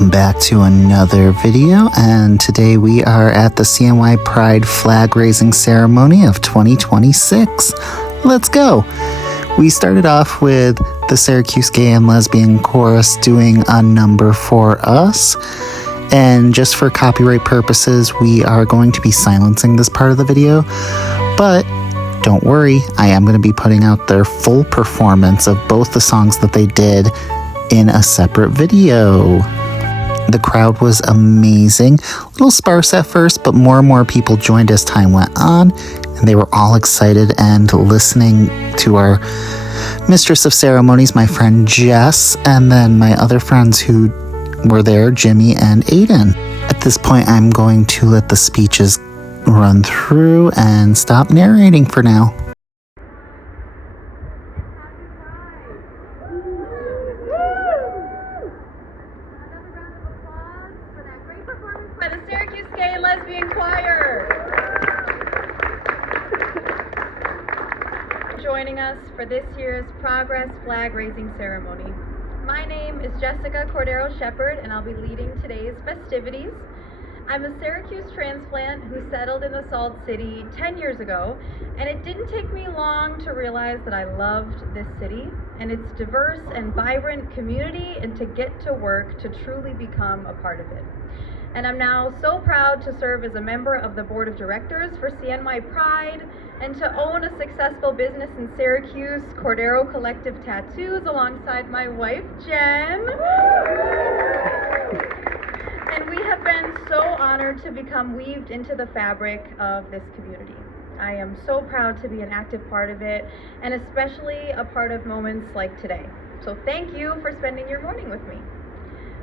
Welcome back to another video, and today we are at the CNY Pride flag raising ceremony of 2026. Let's go! We started off with the Syracuse Gay and Lesbian Chorus doing a number for us, and just for copyright purposes we are going to be silencing this part of the video, but don't worry, I am going to be putting out their full performance of both the songs that they did in a separate video. The crowd was amazing, a little sparse at first, but more and more people joined as time went on, and they were all excited and listening to our mistress of ceremonies, my friend Jess, and then my other friends who were there, Jimmy and Aiden. At this point, I'm going to let the speeches run through and stop narrating for now. By the Syracuse Gay and Lesbian Choir. Joining us for this year's Progress flag raising ceremony. My name is Jessica Cordero-Sheppard, and I'll be leading today's festivities. I'm a Syracuse transplant who settled in the Salt City 10 years ago, and it didn't take me long to realize that I loved this city and its diverse and vibrant community, and to get to work to truly become a part of it. And I'm now so proud to serve as a member of the board of directors for CNY Pride, and to own a successful business in Syracuse, Cordero Collective Tattoos, alongside my wife, Jen. And we have been so honored to become weaved into the fabric of this community. I am so proud to be an active part of it, and especially a part of moments like today. So thank you for spending your morning with me.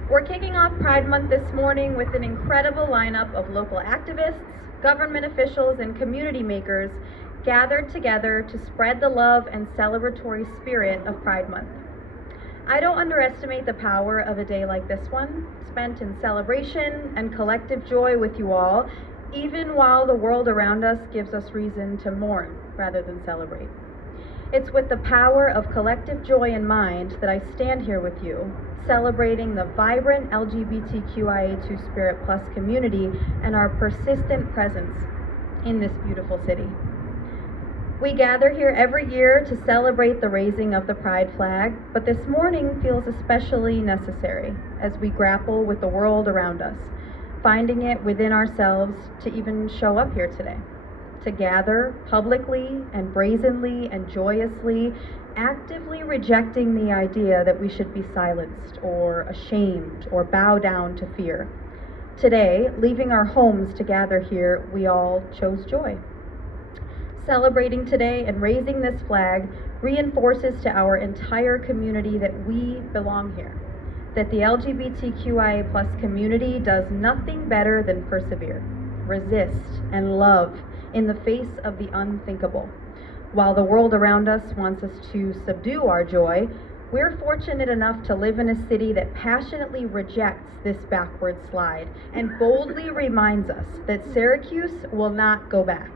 We're kicking off Pride Month this morning with an incredible lineup of local activists, government officials, and community makers gathered together to spread the love and celebratory spirit of Pride Month. I don't underestimate the power of a day like this one, spent in celebration and collective joy with you all, even while the world around us gives us reason to mourn rather than celebrate. It's with the power of collective joy in mind that I stand here with you, celebrating the vibrant LGBTQIA2 Spirit Plus community and our persistent presence in this beautiful city. We gather here every year to celebrate the raising of the Pride flag, but this morning feels especially necessary as we grapple with the world around us, finding it within ourselves to even show up here today, to gather publicly and brazenly and joyously, actively rejecting the idea that we should be silenced or ashamed or bow down to fear. Today, leaving our homes to gather here, we all chose joy. Celebrating today and raising this flag reinforces to our entire community that we belong here, that the LGBTQIA+ community does nothing better than persevere, resist, and love in the face of the unthinkable. While the world around us wants us to subdue our joy, we're fortunate enough to live in a city that passionately rejects this backward slide and boldly reminds us that Syracuse will not go back.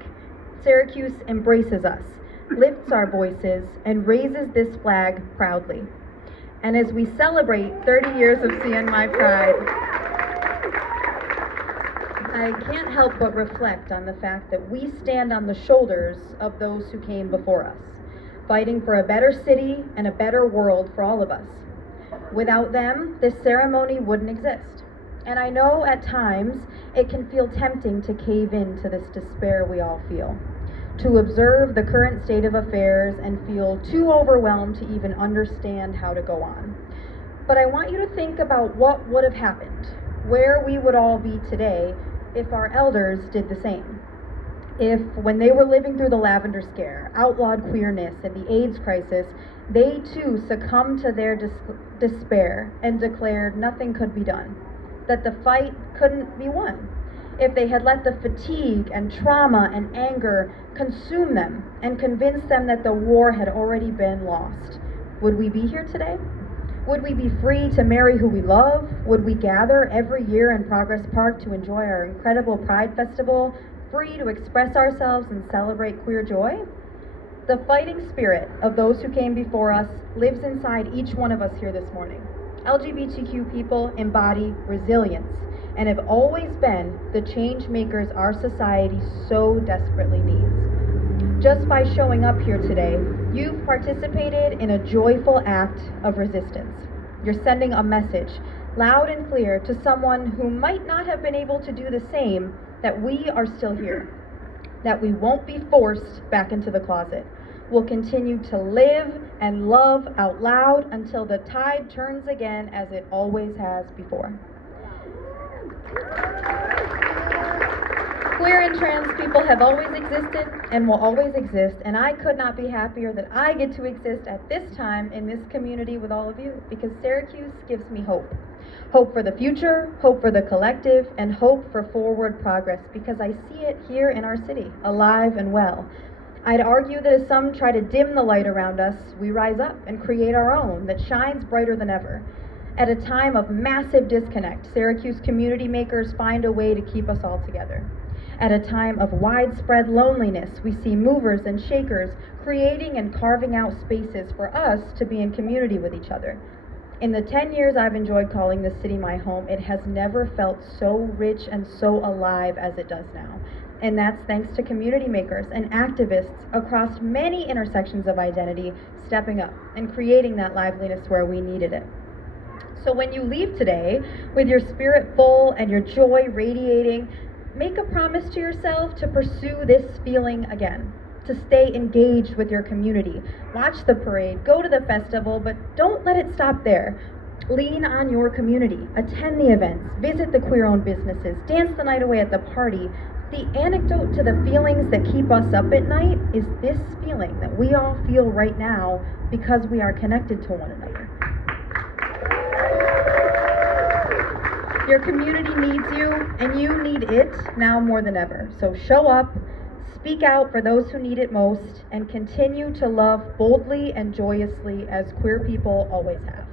Syracuse embraces us, lifts our voices, and raises this flag proudly. And as we celebrate 30 years of CNY Pride, I can't help but reflect on the fact that we stand on the shoulders of those who came before us, fighting for a better city and a better world for all of us. Without them, this ceremony wouldn't exist. And I know at times it can feel tempting to cave into this despair we all feel, to observe the current state of affairs and feel too overwhelmed to even understand how to go on. But I want you to think about what would have happened, where we would all be today if our elders did the same. If, when they were living through the Lavender Scare, outlawed queerness, and the AIDS crisis, they too succumbed to their despair and declared nothing could be done, that the fight couldn't be won. If they had let the fatigue and trauma and anger consume them and convince them that the war had already been lost, would we be here today? Would we be free to marry who we love? Would we gather every year in Progress Park to enjoy our incredible Pride Festival, free to express ourselves and celebrate queer joy? The fighting spirit of those who came before us lives inside each one of us here this morning. LGBTQ people embody resilience and have always been the change makers our society so desperately needs. Just by showing up here today, you've participated in a joyful act of resistance. You're sending a message, loud and clear, to someone who might not have been able to do the same, that we are still here, that we won't be forced back into the closet. We'll continue to live and love out loud until the tide turns again, as it always has before. Queer and trans people have always existed and will always exist, and I could not be happier that I get to exist at this time in this community with all of you, because Syracuse gives me hope. Hope for the future, hope for the collective, and hope for forward progress, because I see it here in our city, alive and well. I'd argue that as some try to dim the light around us, we rise up and create our own that shines brighter than ever. At a time of massive disconnect, Syracuse community makers find a way to keep us all together. At a time of widespread loneliness, we see movers and shakers creating and carving out spaces for us to be in community with each other. In the 10 years I've enjoyed calling this city my home, it has never felt so rich and so alive as it does now. And that's thanks to community makers and activists across many intersections of identity stepping up and creating that liveliness where we needed it. So when you leave today with your spirit full and your joy radiating, make a promise to yourself to pursue this feeling again, to stay engaged with your community. Watch the parade, go to the festival, but don't let it stop there. Lean on your community, attend the events, visit the queer-owned businesses, dance the night away at the party. The antidote to the feelings that keep us up at night is this feeling that we all feel right now because we are connected to one another. Your community needs you, and you need it now more than ever. So show up, speak out for those who need it most, and continue to love boldly and joyously as queer people always have.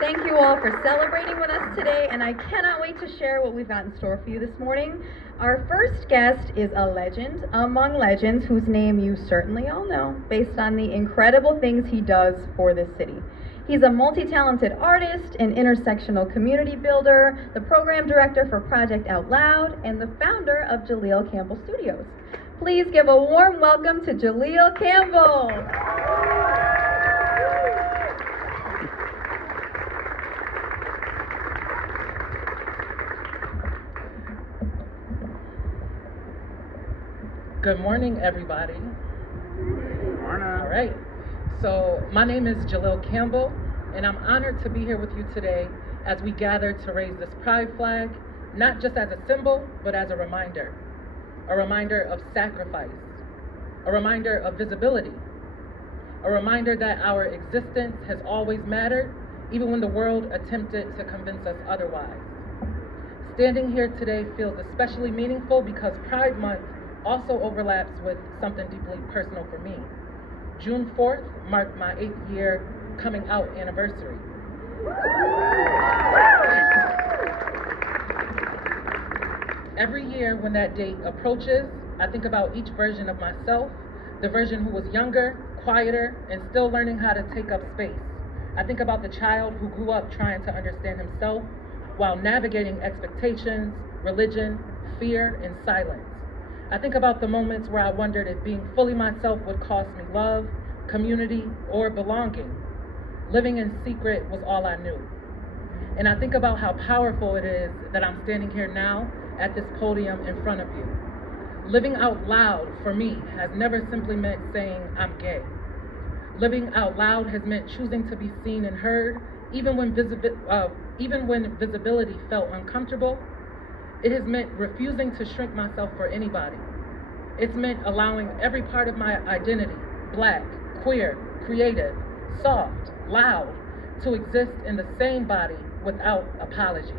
Thank you all for celebrating with us today, and I cannot wait to share what we've got in store for you this morning. Our first guest is a legend among legends whose name you certainly all know based on the incredible things he does for this city. He's a multi-talented artist, an intersectional community builder, the program director for Project Out Loud, and the founder of Jaleel Campbell Studios. Please give a warm welcome to Jaleel Campbell. Good morning, everybody. Good morning. All right. So my name is Jaleel Campbell, and I'm honored to be here with you today as we gather to raise this pride flag, not just as a symbol, but as a reminder of sacrifice, a reminder of visibility, a reminder that our existence has always mattered, even when the world attempted to convince us otherwise. Standing here today feels especially meaningful because Pride Month also overlaps with something deeply personal for me. June 4th marked my 8th year coming out anniversary. Every year when that date approaches, I think about each version of myself, the version who was younger, quieter, and still learning how to take up space. I think about the child who grew up trying to understand himself while navigating expectations, religion, fear, and silence. I think about the moments where I wondered if being fully myself would cost me love, community, or belonging. Living in secret was all I knew. And I think about how powerful it is that I'm standing here now at this podium in front of you. Living out loud for me has never simply meant saying I'm gay. Living out loud has meant choosing to be seen and heard, even when visibility felt uncomfortable. It has meant refusing to shrink myself for anybody. It's meant allowing every part of my identity, Black, queer, creative, soft, loud, to exist in the same body without apology.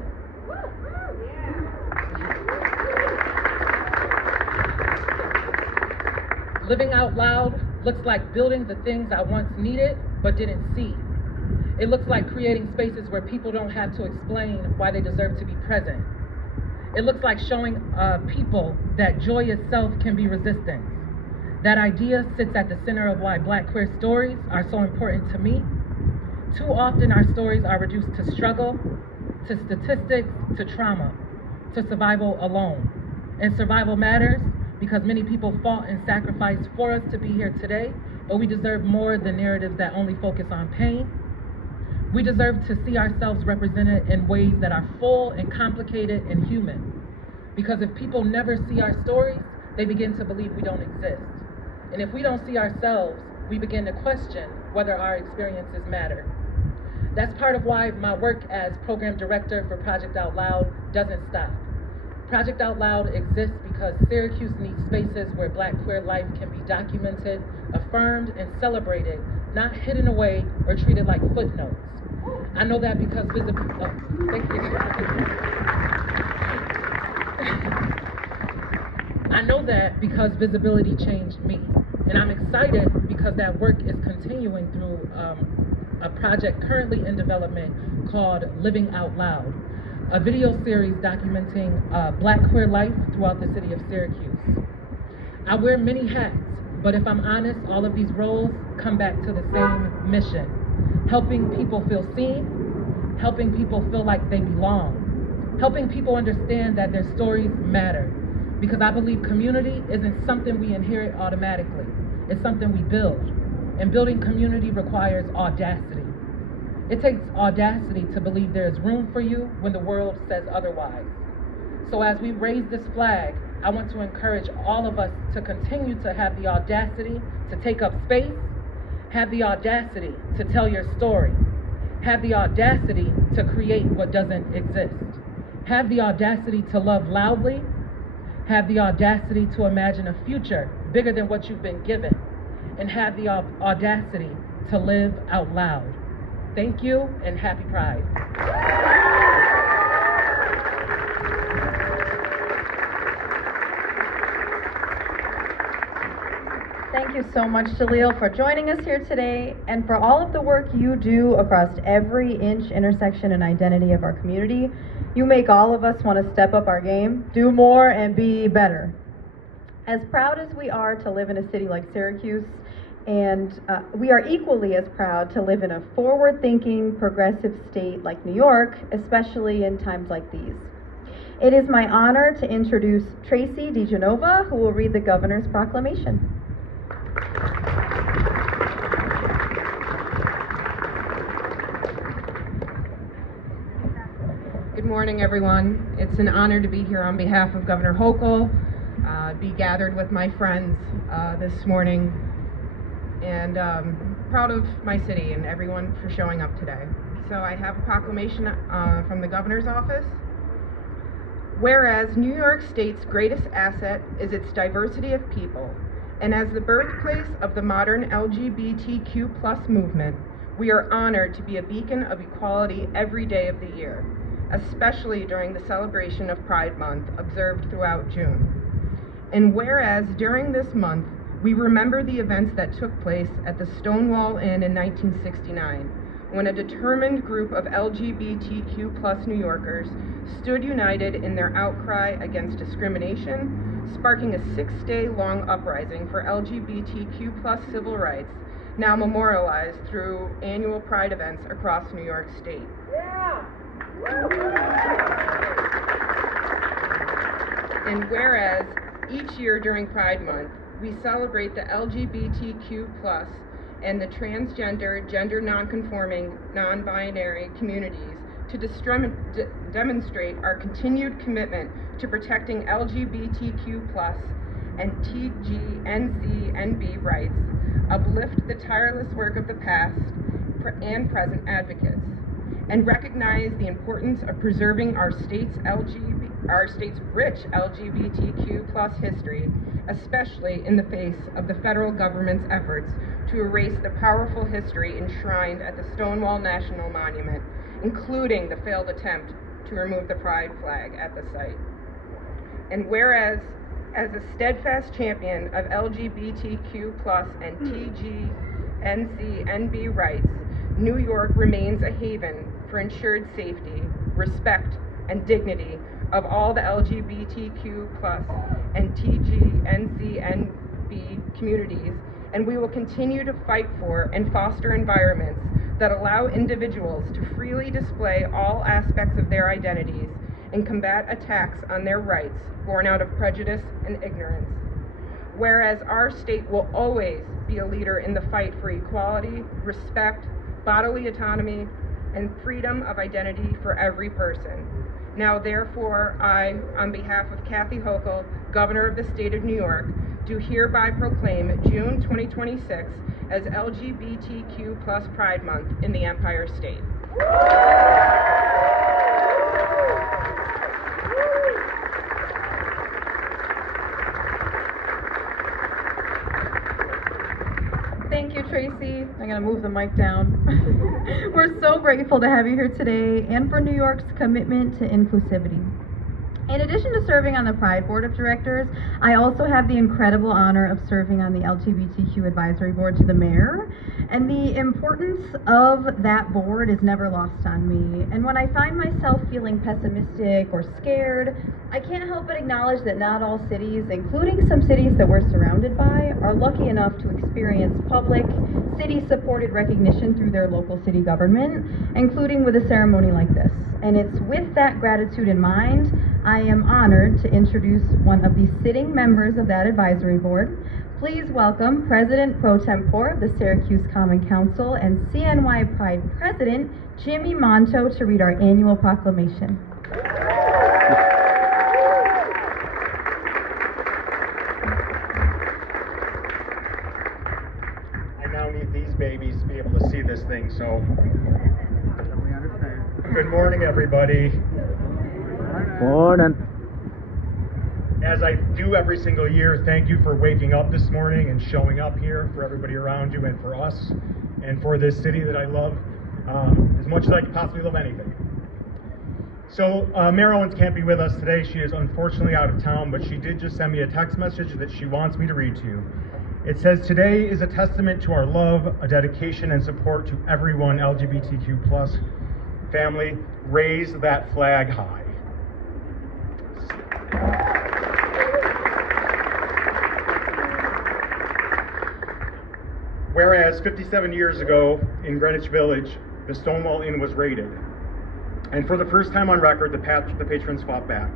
Living out loud looks like building the things I once needed but didn't see. It looks like creating spaces where people don't have to explain why they deserve to be present. It looks like showing people that joy itself can be resistance. That idea sits at the center of why Black queer stories are so important to me. Too often our stories are reduced to struggle, to statistics, to trauma, to survival alone. And survival matters because many people fought and sacrificed for us to be here today, but we deserve more than narratives that only focus on pain. We deserve to see ourselves represented in ways that are full and complicated and human. Because if people never see our stories, they begin to believe we don't exist. And if we don't see ourselves, we begin to question whether our experiences matter. That's part of why my work as program director for Project Out Loud doesn't stop. Project Out Loud exists because Syracuse needs spaces where Black queer life can be documented, affirmed, and celebrated, not hidden away or treated like footnotes. I know that because I know that because visibility changed me. And I'm excited because that work is continuing through a project currently in development called Living Out Loud, a video series documenting Black queer life throughout the city of Syracuse. I wear many hats, but if I'm honest, all of these roles come back to the same mission: helping people feel seen, helping people feel like they belong, helping people understand that their stories matter. Because I believe community isn't something we inherit automatically, it's something we build. And building community requires audacity. It takes audacity to believe there is room for you when the world says otherwise. So as we raise this flag, I want to encourage all of us to continue to have the audacity to take up space, have the audacity to tell your story, have the audacity to create what doesn't exist, have the audacity to love loudly, have the audacity to imagine a future bigger than what you've been given, and have the audacity to live out loud. Thank you, and happy Pride. Thank you so much, Jaleel, for joining us here today and for all of the work you do across every inch, intersection, and identity of our community. You make all of us want to step up our game, do more, and be better. As proud as we are to live in a city like Syracuse, and we are equally as proud to live in a forward-thinking, progressive state like New York, especially in times like these. It is my honor to introduce Tracy DiGenova, who will read the Governor's Proclamation. Good morning, everyone. It's an honor to be here on behalf of Governor Hochul, be gathered with my friends this morning, and proud of my city and everyone for showing up today. So I have a proclamation from the Governor's office. Whereas New York State's greatest asset is its diversity of people, and as the birthplace of the modern LGBTQ+ movement, we are honored to be a beacon of equality every day of the year, especially during the celebration of Pride Month observed throughout June. And whereas during this month, we remember the events that took place at the Stonewall Inn in 1969, when a determined group of LGBTQ+ New Yorkers stood united in their outcry against discrimination, sparking a 6-day-long uprising for LGBTQ+ civil rights, now memorialized through annual Pride events across New York State. Yeah. And whereas each year during Pride Month, we celebrate the LGBTQ+ and the transgender, gender nonconforming, non-binary communities to demonstrate our continued commitment to protecting LGBTQ+ and TGNC&B rights, uplift the tireless work of the past and present advocates, and recognize the importance of preserving our state's rich LGBTQ+ history, especially in the face of the federal government's efforts to erase the powerful history enshrined at the Stonewall National Monument, including the failed attempt to remove the pride flag at the site. And whereas, as a steadfast champion of LGBTQ+ and TGNC&B rights, New York remains a haven for ensured safety, respect, and dignity of all the LGBTQ+ and TGNC&B communities, and we will continue to fight for and foster environments that allow individuals to freely display all aspects of their identities and combat attacks on their rights born out of prejudice and ignorance. Whereas our state will always be a leader in the fight for equality, respect, bodily autonomy, and freedom of identity for every person. Now, therefore, I, on behalf of Kathy Hochul, Governor of the State of New York, do hereby proclaim June 2026 as LGBTQ+ Pride Month in the Empire State. Thank you, Tracy. I'm gonna move the mic down. We're so grateful to have you here today and for New York's commitment to inclusivity. In addition to serving on the Pride Board of Directors, I also have the incredible honor of serving on the LGBTQ Advisory Board to the Mayor, and the importance of that board is never lost on me. And when I find myself feeling pessimistic or scared, I can't help but acknowledge that not all cities, including some cities that we're surrounded by, are lucky enough to experience public, city-supported recognition through their local city government, including with a ceremony like this. And it's with that gratitude in mind, I am honored to introduce one of the sitting members of that advisory board. Please welcome President Pro Tempore of the Syracuse Common Council and CNY Pride President, Jimmy Monto, to read our annual proclamation. I now need these babies to be able to see this thing, so. Good morning, everybody. Morning. As I do every single year, thank you for waking up this morning and showing up here for everybody around you and for us and for this city that I love as much as I could possibly love anything. So Mayor Owens can't be with us today. She is unfortunately out of town, but she did just send me a text message that she wants me to read to you. It says, "Today is a testament to our love, a dedication and support to everyone LGBTQ+ family. Raise that flag high." Whereas 57 years ago in Greenwich Village, the Stonewall Inn was raided. And for the first time on record, the patrons fought back.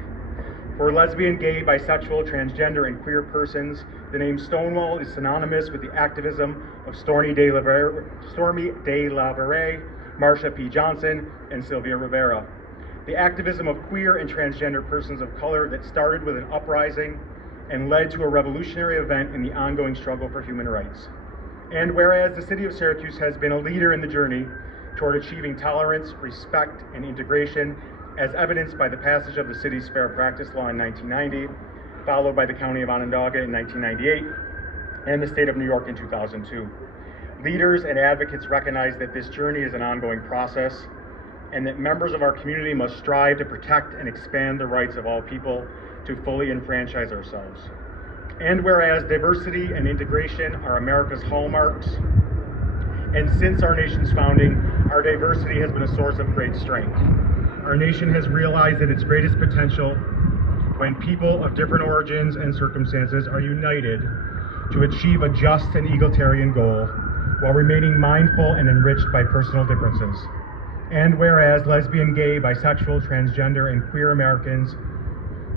For lesbian, gay, bisexual, transgender, and queer persons, the name Stonewall is synonymous with the activism of Stormy Day LaVerre, Marsha P. Johnson, and Sylvia Rivera. The activism of queer and transgender persons of color that started with an uprising and led to a revolutionary event in the ongoing struggle for human rights. And whereas the city of Syracuse has been a leader in the journey toward achieving tolerance, respect, and integration, as evidenced by the passage of the city's Fair Practice Law in 1990, followed by the County of Onondaga in 1998, and the state of New York in 2002. Leaders and advocates recognize that this journey is an ongoing process, and that members of our community must strive to protect and expand the rights of all people to fully enfranchise ourselves. And whereas diversity and integration are America's hallmarks, and since our nation's founding, our diversity has been a source of great strength. Our nation has realized that its greatest potential when people of different origins and circumstances are united to achieve a just and egalitarian goal while remaining mindful and enriched by personal differences. And whereas lesbian, gay, bisexual, transgender, and queer Americans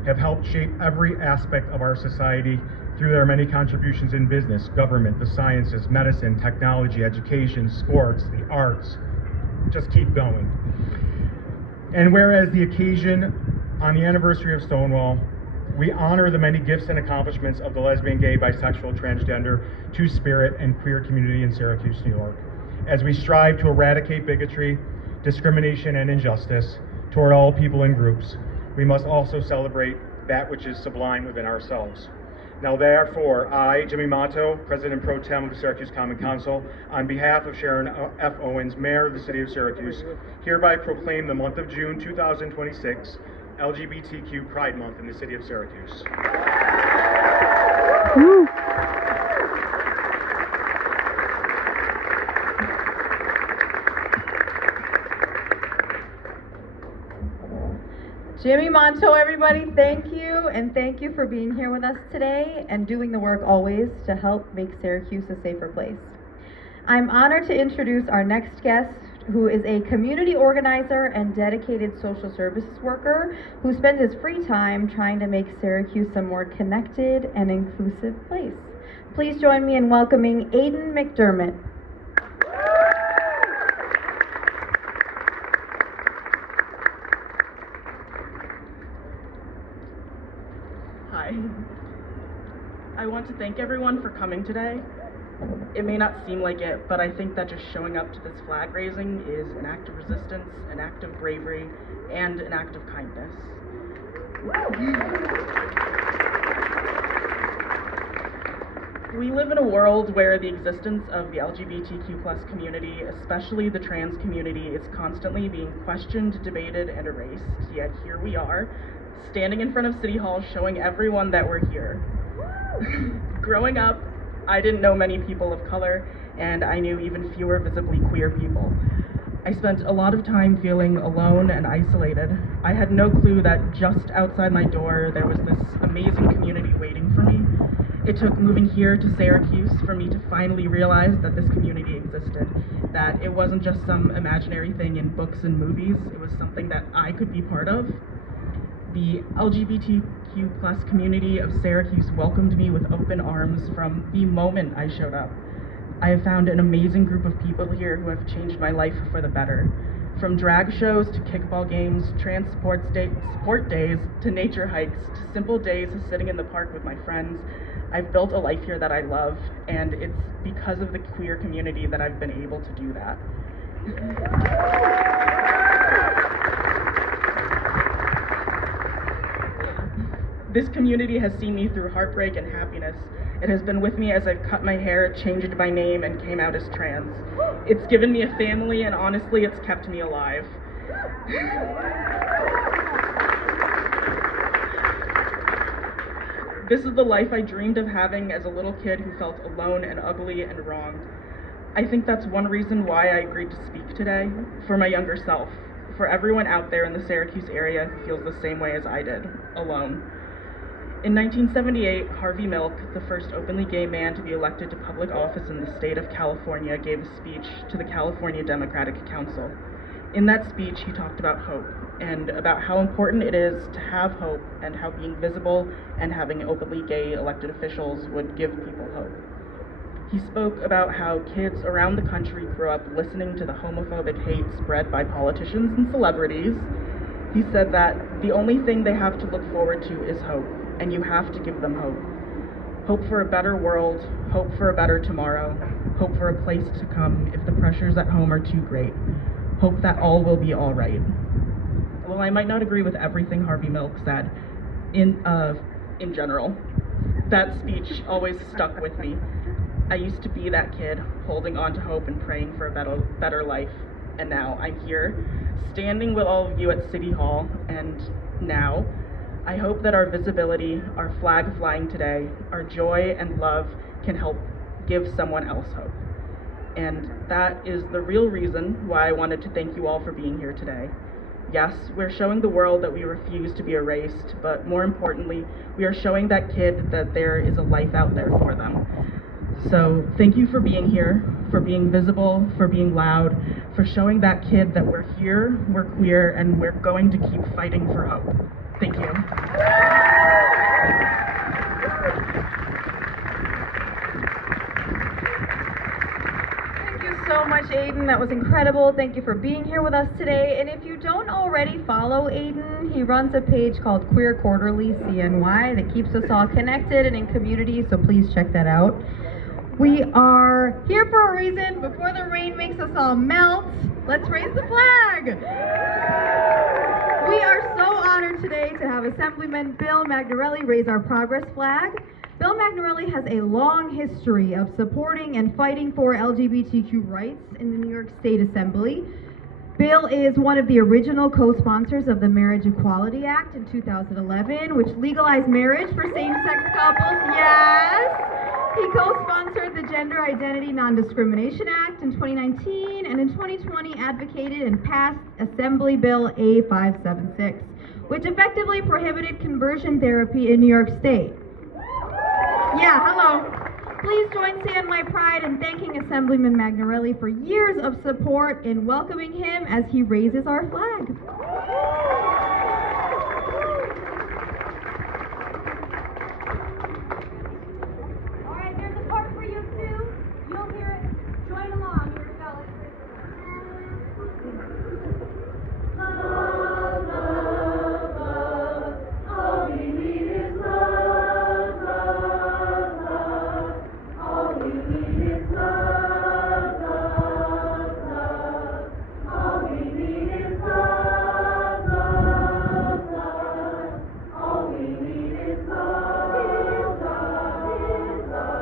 have helped shape every aspect of our society through their many contributions in business, government, the sciences, medicine, technology, education, sports, the arts, just keep going. And whereas the occasion on the anniversary of Stonewall, we honor the many gifts and accomplishments of the lesbian, gay, bisexual, transgender, two-spirit, and queer community in Syracuse, New York, as we strive to eradicate bigotry, discrimination, and injustice toward all people and groups, we must also celebrate that which is sublime within ourselves. Now therefore, I, Jimmy Monto, President Pro Tem of the Syracuse Common Council, on behalf of Sharon F. Owens, Mayor of the City of Syracuse, hereby proclaim the month of June 2026 LGBTQ Pride Month in the City of Syracuse. Woo. Jimmy Monto, everybody, thank you. and thank you for being here with us today and doing the work always to help make Syracuse a safer place. I'm honored to introduce our next guest, who is a community organizer and dedicated social services worker who spends his free time trying to make Syracuse a more connected and inclusive place. Please join me in welcoming Aiden McDermott. Hi. I want to thank everyone for coming today. It may not seem like it, but I think that just showing up to this flag raising is an act of resistance, an act of bravery, and an act of kindness. We live in a world where the existence of the LGBTQ+ community, especially the trans community, is constantly being questioned, debated, and erased, yet here we are, standing in front of City Hall showing everyone that we're here. Growing up, I didn't know many people of color, and I knew even fewer visibly queer people. I spent a lot of time feeling alone and isolated. I had no clue that just outside my door there was this amazing community waiting for me. It took moving here to Syracuse for me to finally realize that this community existed, that it wasn't just some imaginary thing in books and movies, it was something that I could be part of. The LGBTQ+ community of Syracuse welcomed me with open arms from the moment I showed up. I have found an amazing group of people here who have changed my life for the better. From drag shows to kickball games, sport days, to nature hikes, to simple days of sitting in the park with my friends, I've built a life here that I love, and it's because of the queer community that I've been able to do that. This community has seen me through heartbreak and happiness. It has been with me as I've cut my hair, changed my name, and came out as trans. It's given me a family, and honestly, it's kept me alive. This is the life I dreamed of having as a little kid who felt alone and ugly and wrong. I think that's one reason why I agreed to speak today, for my younger self, for everyone out there in the Syracuse area who feels the same way as I did, alone. In 1978, Harvey Milk, the first openly gay man to be elected to public office in the state of California, gave a speech to the California Democratic Council. In that speech, he talked about hope, and about how important it is to have hope, and how being visible and having openly gay elected officials would give people hope. He spoke about how kids around the country grew up listening to the homophobic hate spread by politicians and celebrities. He said that the only thing they have to look forward to is hope, and you have to give them hope. Hope for a better world, hope for a better tomorrow, hope for a place to come if the pressures at home are too great, hope that all will be all right. Well, I might not agree with everything Harvey Milk said in general. That speech always stuck with me. I used to be that kid holding on to hope and praying for a better life, and now I'm here, standing with all of you at City Hall, and now I hope that our visibility, our flag flying today, our joy and love can help give someone else hope. And that is the real reason why I wanted to thank you all for being here today. Yes, we're showing the world that we refuse to be erased, but more importantly, we are showing that kid that there is a life out there for them. So thank you for being here, for being visible, for being loud, for showing that kid that we're here, we're queer, and we're going to keep fighting for hope. Thank you. Thank you so much, Aiden. That was incredible. Thank you for being here with us today. And if you don't already follow Aiden, he runs a page called Queer Quarterly CNY that keeps us all connected and in community, so please check that out. We are here for a reason. Before the rain makes us all melt, let's raise the flag. We are so honored today to have Assemblyman Bill Magnarelli raise our progress flag. Bill Magnarelli has a long history of supporting and fighting for LGBTQ rights in the New York State Assembly. Bill is one of the original co-sponsors of the Marriage Equality Act in 2011, which legalized marriage for same-sex couples. Yes! He co-sponsored the Gender Identity Non-Discrimination Act in 2019, and in 2020 advocated and passed Assembly Bill A576, which effectively prohibited conversion therapy in New York State. Yeah, hello. Please join CNY Pride in thanking Assemblyman Magnarelli for years of support and welcoming him as he raises our flag. All right, there's a part for you too. You'll hear it. Join along. Here we go. Love, love, love. All we need is love, love, love. All we need is love, love, love. All we need is love, love, love. All we need is love, love, love.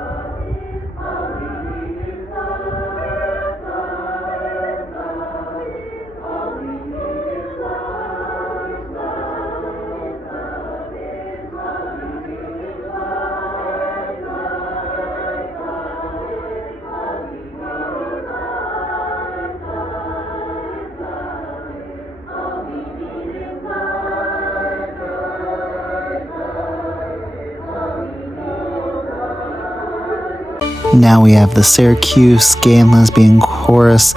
All we need is love, love, love. All we need is love, love, love. All we need is love, Now we have the Syracuse Gay and Lesbian Chorus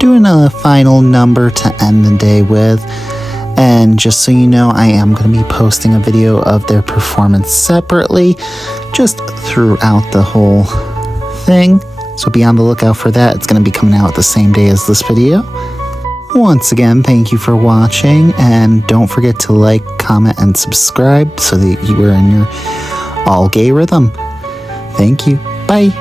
doing a final number to end the day with. And just so you know, I am going to be posting a video of their performance separately, just throughout the whole thing. So be on the lookout for that. It's going to be coming out the same day as this video. Once again, thank you for watching, and don't forget to like, comment, and subscribe so that you are in your all gay rhythm. Thank you. Bye.